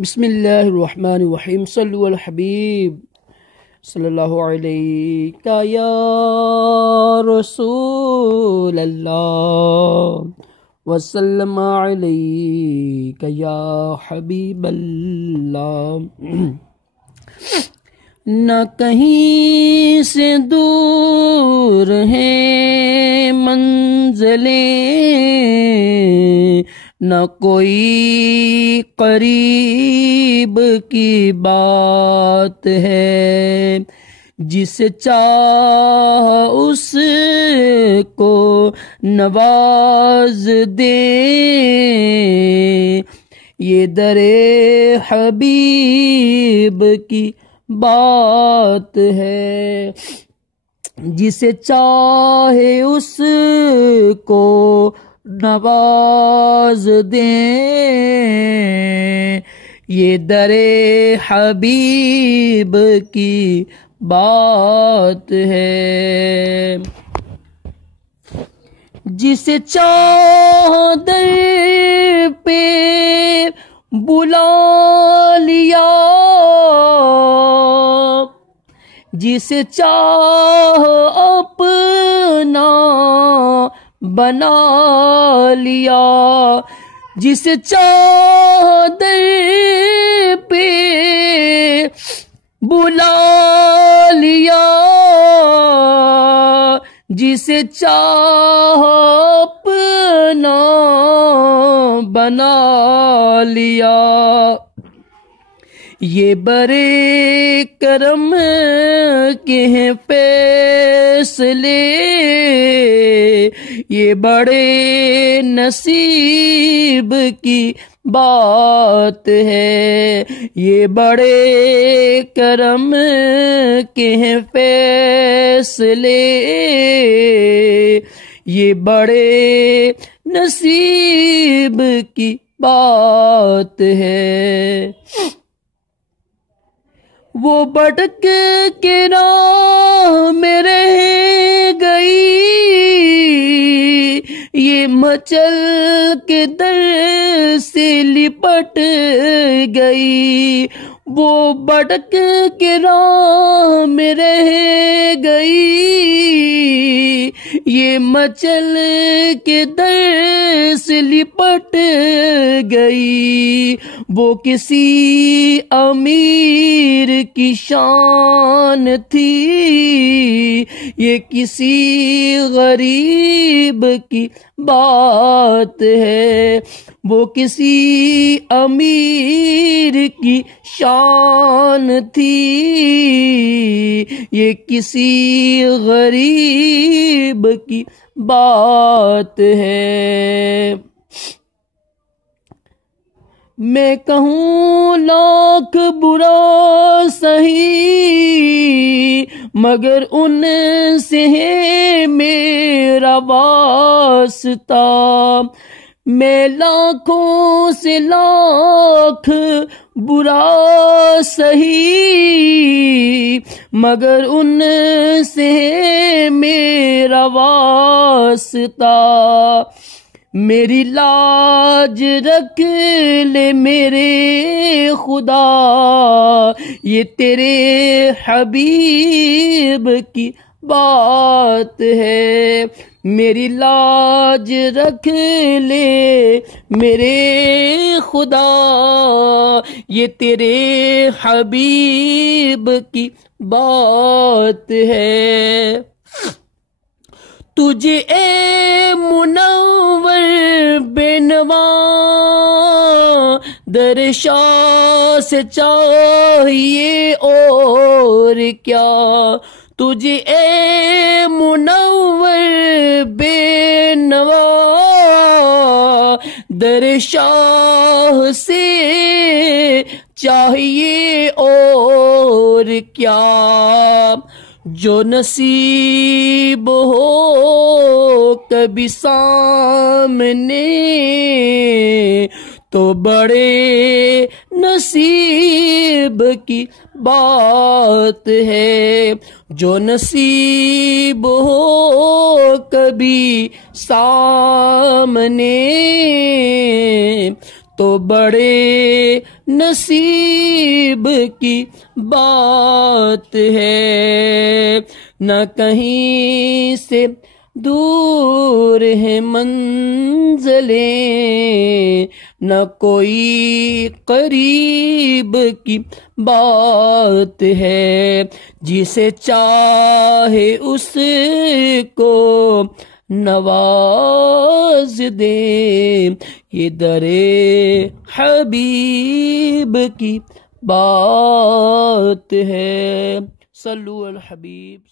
बिस्मिल्लाहिर्रहमानिर्रहीम सल्लु अल हबीब सल्लल्लाहु अलैहि या रसूल अल्लाह वसल्लम अलैका या हबीब अल्लाह। न कहीं से दूर हैं मंज़िलें, न कोई करीब की बात है। जिसे चाह उसको नवाज दे, ये दरे हबीब की बात है। जिसे चाहे उसको नवाज दें, ये दरे हबीब की बात है। जिसे चाह दर पे बुला लिया, जिसे चाह अपना बना लिया, जिसे चाह दर पे बुला लिया, जिसे चाह अपना बना लिया, ये बड़े करम के हैं फैसले, ये बड़े नसीब की बात है। ये बड़े करम के हैं फैसले, ये बड़े नसीब की बात है। वो भटक के राह में रह गई, ये मचल के दर से लिपट गई। वो भटक के राह में रह गई, ये मचल के दर से लिपट गई। वो किसी अमीर की शान थी, ये किसी गरीब की बात है। वो किसी अमीर की शान थी, ये किसी गरीब की बात है। मैं कहूँ लाख बुरा सही, मगर उनसे है मेरा वास्ता। मैं लाखों से लाख बुरा सही, मगर उनसे है मेरा वास्ता। मेरी लाज रख ले मेरे खुदा, ये तेरे हबीब की बात है। मेरी लाज रख ले मेरे खुदा, ये तेरे हबीब की बात है। तुझे ए मुनव्वर बेनवा दरशा से चाहिए और क्या। तुझे ए मुनव्वर बेनवा दरशाह से चाहिए और क्या। जो नसीब हो कभी सामने, तो बड़े नसीब की बात है। जो नसीब हो कभी सामने, तो बड़े नसीब की बात है। न कहीं से दूर है मंज़िलें, न कोई करीब की बात है। जिसे चाहे उसको नवाज दे, ये दरे हबीब की बात है। सल्लु अल हबीब।